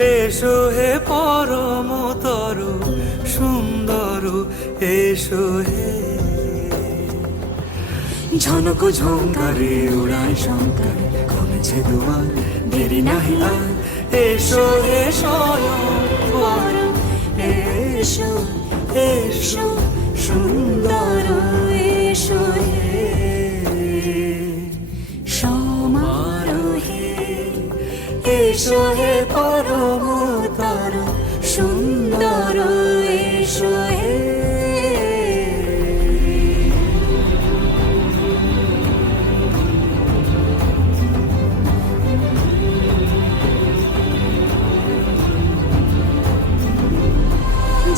এসো হে পরমতর সুন্দর, এসো হে। ঝনক ঝঙ্কারে উড়ায় শঙ্কার, কমেছে দুয়ার, দেরি নাহি আর। এসো হে স্বয়ংবর, এসো এসো সুন্দর, এসো হে সমারোহে। এসো হে পরমতর সুন্দর, এসো হে।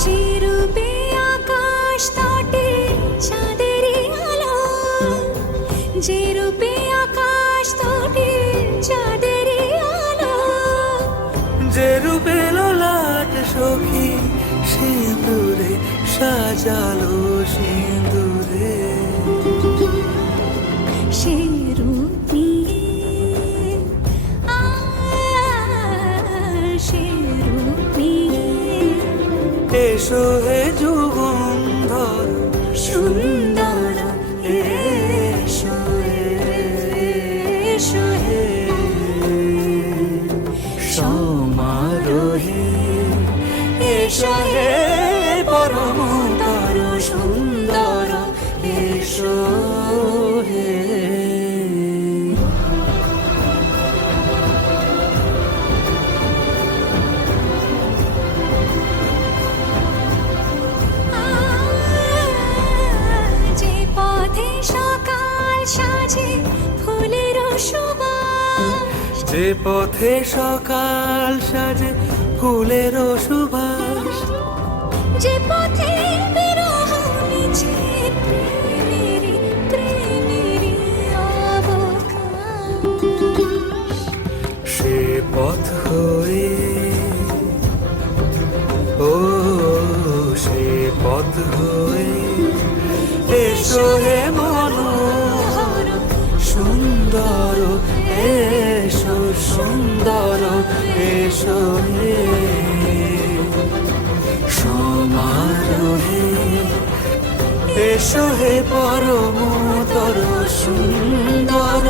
যে রূপে আকাশ তটে চাঁদেরই আলো, যে রূপে আকাশ তটে চাঁদেরই আলো, যে রূপে ললাট সখী সিঁদুরে সাজালো সিঁদুরে। সে রূপ নিয়ে সে রূপ নিয়ে এসো হে যুগন্ধর সুন্দর, এসো এসো হে সমারোহে। এসো হে পরমতর সুন্দর, এসো হে। যে পথে সকাল সাজে ফুলের সুবাস, যে পথে সকাল সাজে ফুলের সুবাস, যে পথে বিরহ মিছে প্রেমেরই প্রেমেরই অবকাশ, সে পথ হয়ে ও সে পথ হয়ে। এসো হে মনোহর সুন্দর, এসো সুন্দর, এসো হে সমারোহে। এসো হে পরমতর সুন্দর,